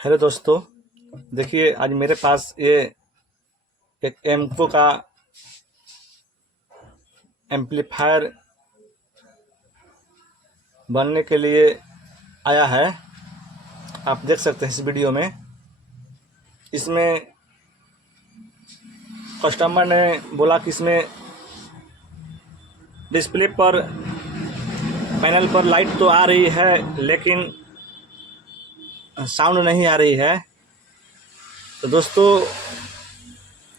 Hello दोस्तों, देखिए आज मेरे पास ये एक एमको का एम्पलीफायर बनने के लिए आया है। आप देख सकते हैं इस वीडियो में। इसमें कस्टमर ने बोला कि इसमें डिस्प्ले पर पैनल पर लाइट तो आ रही है लेकिन साउंड नहीं आ रही है। तो दोस्तों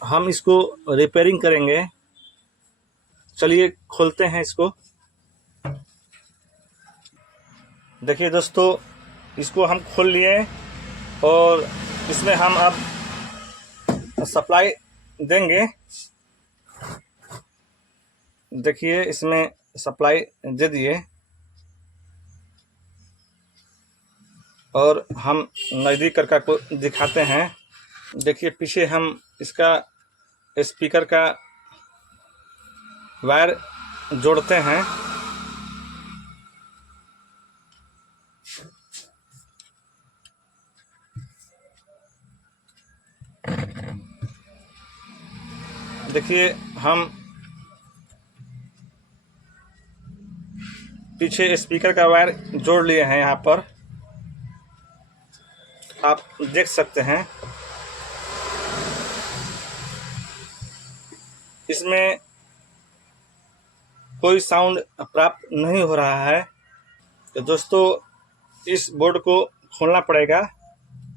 हम इसको रिपेयरिंग करेंगे। चलिए खोलते हैं इसको। देखिए दोस्तों, इसको हम खोल लिए और इसमें हम अब सप्लाई देंगे। देखिए इसमें सप्लाई दे दिए और हम नज़दीक करके को दिखाते हैं। देखिए पीछे हम इसका स्पीकर का वायर जोड़ते हैं। देखिए हम पीछे स्पीकर का वायर जोड़ लिए हैं। यहाँ पर आप देख सकते हैं इसमें कोई साउंड प्राप्त नहीं हो रहा है। तो दोस्तों इस बोर्ड को खोलना पड़ेगा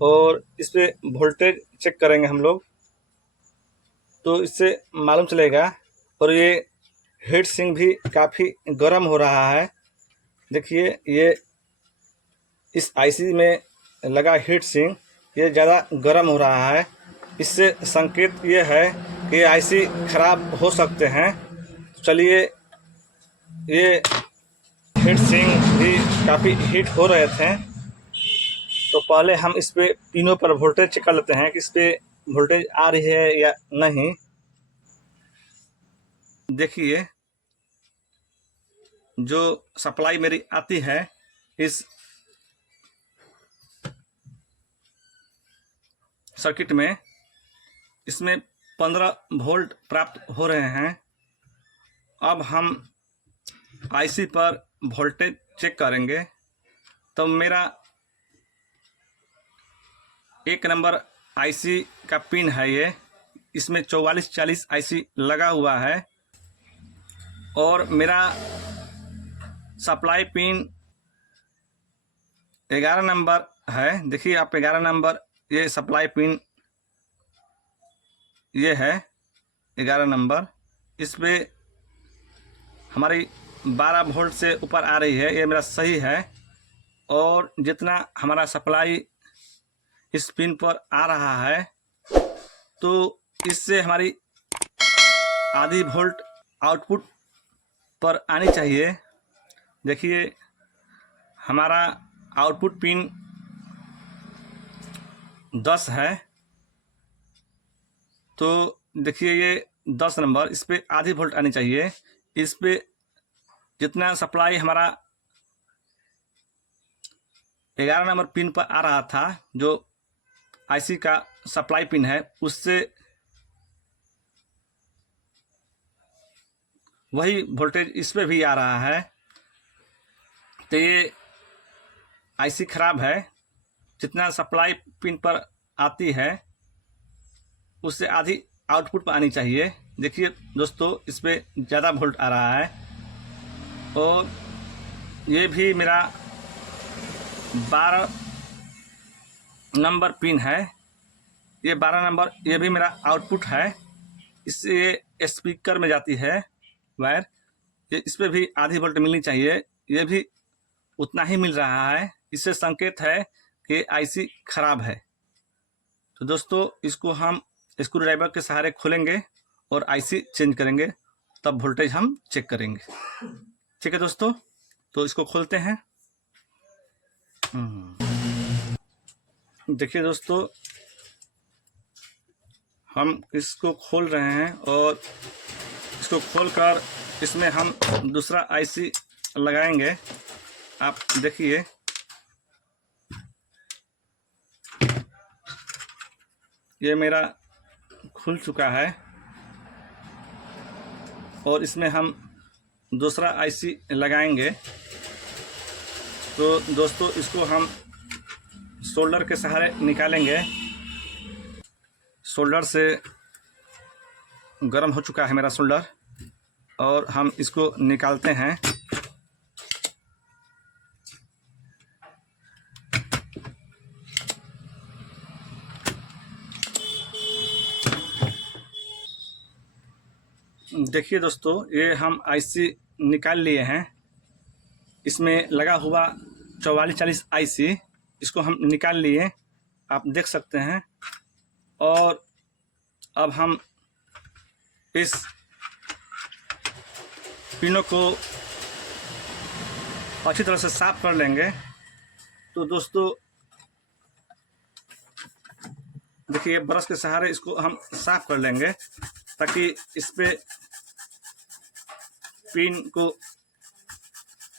और इस पे वोल्टेज चेक करेंगे हम लोग, तो इससे मालूम चलेगा। और ये हीट सिंक भी काफ़ी गर्म हो रहा है। देखिए ये इस आईसी में लगा हीट सिंक ये ज़्यादा गर्म हो रहा है। इससे संकेत ये है कि आईसी खराब हो सकते हैं। चलिए, ये हीट सिंक भी काफ़ी हीट हो रहे थे, तो पहले हम इस पे तीनों पर वोल्टेज चेक कर लेते हैं कि इस पे वोल्टेज आ रही है या नहीं। देखिए जो सप्लाई मेरी आती है इस सर्किट में, इसमें 15 वोल्ट प्राप्त हो रहे हैं। अब हम आईसी पर वोल्टेज चेक करेंगे। तो मेरा 1 नंबर आईसी का पिन है ये, इसमें 4440 आईसी लगा हुआ है और मेरा सप्लाई पिन 11 नंबर है। देखिए आप 11 नंबर ये सप्लाई पिन ये है 11 नंबर। इस पे हमारी 12 वोल्ट से ऊपर आ रही है, ये मेरा सही है। और जितना हमारा सप्लाई इस पिन पर आ रहा है तो इससे हमारी आधी वोल्ट आउटपुट पर आनी चाहिए। देखिए हमारा आउटपुट पिन 10 है, तो देखिए ये 10 नंबर, इस पे आधी वोल्ट आनी चाहिए। इस पे जितना सप्लाई हमारा 11 नंबर पिन पर आ रहा था, जो आईसी का सप्लाई पिन है, उससे वही वोल्टेज इस पे भी आ रहा है। तो ये आईसी खराब है। जितना सप्लाई पिन पर आती है उससे आधी आउटपुट पर आनी चाहिए। देखिए दोस्तों इस पे ज़्यादा वोल्ट आ रहा है और ये भी मेरा 12 नंबर पिन है। ये 12 नंबर ये भी मेरा आउटपुट है। इससे ये स्पीकर में जाती है वायर, ये इस पर भी आधी वोल्ट मिलनी चाहिए, ये भी उतना ही मिल रहा है। इससे संकेत है कि आईसी खराब है। तो दोस्तों इसको हम स्क्रू ड्राइवर के सहारे खोलेंगे और आईसी चेंज करेंगे, तब वोल्टेज हम चेक करेंगे। ठीक है दोस्तों, तो इसको खोलते हैं। देखिए दोस्तों हम इसको खोल रहे हैं और इसको खोलकर इसमें हम दूसरा आईसी लगाएंगे। आप देखिए ये मेरा खुल चुका है और इसमें हम दूसरा आईसी लगाएंगे। तो दोस्तों इसको हम सोल्डर के सहारे निकालेंगे। सोल्डर से गर्म हो चुका है मेरा सोल्डर और हम इसको निकालते हैं। देखिए दोस्तों, ये हम आईसी निकाल लिए हैं। इसमें लगा हुआ 4440 आईसी, इसको हम निकाल लिए, आप देख सकते हैं। और अब हम इस पिनों को अच्छी तरह से साफ कर लेंगे। तो दोस्तों देखिए, ब्रश के सहारे इसको हम साफ कर लेंगे ताकि इस पे पिन को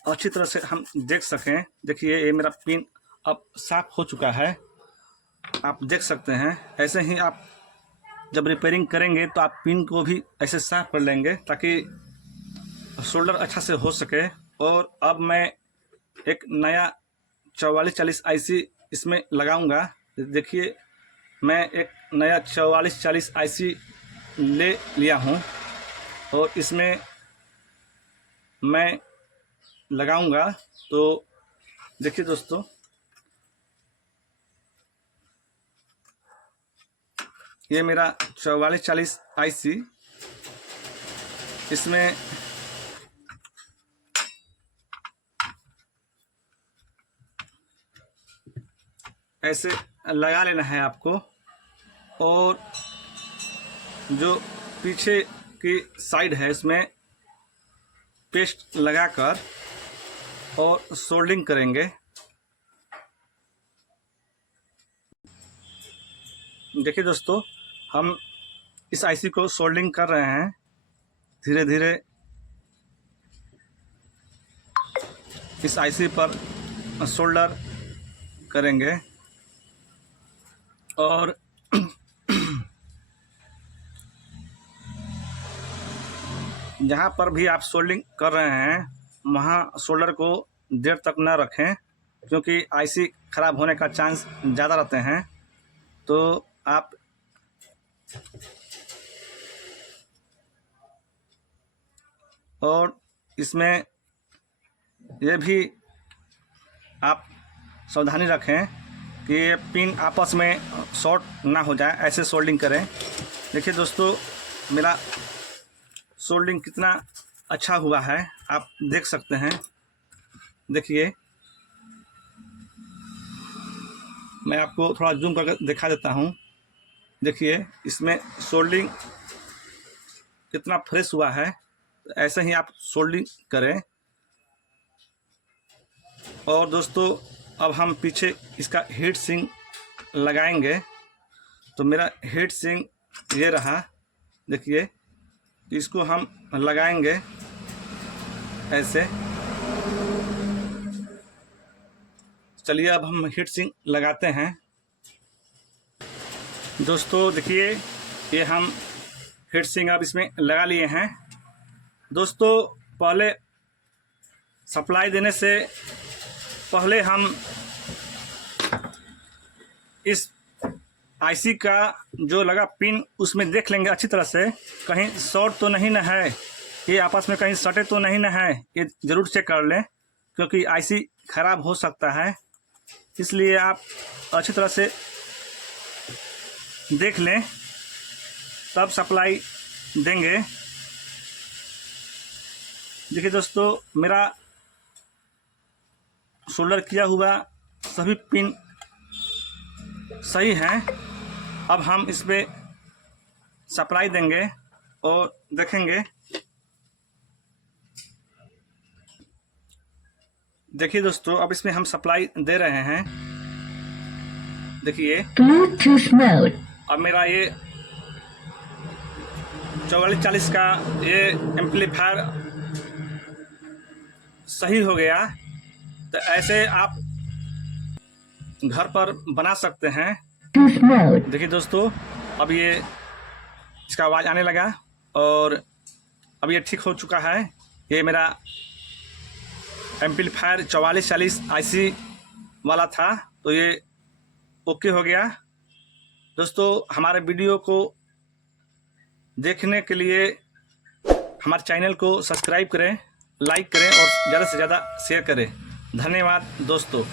अच्छी तरह से हम देख सकें। देखिए, ये मेरा पिन अब साफ हो चुका है, आप देख सकते हैं। ऐसे ही आप जब रिपेयरिंग करेंगे तो आप पिन को भी ऐसे साफ कर लेंगे ताकि सोल्डर अच्छा से हो सके। और अब मैं एक नया 4440 आईसी इसमें लगाऊंगा। देखिए, मैं एक नया 4440 आईसी ले लिया हूं और इसमें मैं लगाऊंगा। तो देखिए दोस्तों, ये मेरा 4440 आईसी, इसमें ऐसे लगा लेना है आपको। और जो पीछे की साइड है इसमें पेस्ट लगाकर और सोल्डिंग करेंगे। देखिए दोस्तों, हम इस आईसी को सोल्डिंग कर रहे हैं धीरे धीरे। इस आईसी पर सोल्डर करेंगे और जहाँ पर भी आप सोल्डिंग कर रहे हैं वहाँ सोल्डर को देर तक न रखें, क्योंकि आईसी ख़राब होने का चांस ज़्यादा रहते हैं। तो आप और इसमें ये भी आप सावधानी रखें कि ये पिन आपस में शॉर्ट ना हो जाए, ऐसे सोल्डिंग करें। देखिए दोस्तों, मेरा सोल्डिंग कितना अच्छा हुआ है, आप देख सकते हैं। देखिए, मैं आपको थोड़ा जूम करके दिखा देता हूँ। देखिए, इसमें सोल्डिंग कितना फ्रेश हुआ है। ऐसे ही आप सोल्डिंग करें। और दोस्तों, अब हम पीछे इसका हीट सिंक लगाएंगे। तो मेरा हीट सिंक ये रहा। देखिए, इसको हम लगाएंगे ऐसे। चलिए अब हम हीट सिंक लगाते हैं। दोस्तों देखिए, ये हम हीट सिंक अब इसमें लगा लिए हैं। दोस्तों, पहले सप्लाई देने से पहले हम इस आईसी का जो लगा पिन उसमें देख लेंगे अच्छी तरह से, कहीं शॉर्ट तो नहीं न है, ये आपस में कहीं सटे तो नहीं न है, ये ज़रूर चेक कर लें, क्योंकि आईसी ख़राब हो सकता है। इसलिए आप अच्छी तरह से देख लें तब सप्लाई देंगे। देखिए दोस्तों, मेरा सोल्डर किया हुआ सभी पिन सही हैं। अब हम इस पे सप्लाई देंगे और देखेंगे। देखिए दोस्तों, अब इसमें हम सप्लाई दे रहे हैं। देखिए, अब मेरा ये 4440 का ये एम्पलीफायर सही हो गया। तो ऐसे आप घर पर बना सकते हैं। देखिए दोस्तों, अब ये इसका आवाज़ आने लगा और अब ये ठीक हो चुका है। ये मेरा एम्पलीफायर 4440 IC वाला था, तो ये ओके हो गया। दोस्तों, हमारे वीडियो को देखने के लिए हमारे चैनल को सब्सक्राइब करें, लाइक करें और ज़्यादा से ज़्यादा शेयर करें। धन्यवाद दोस्तों।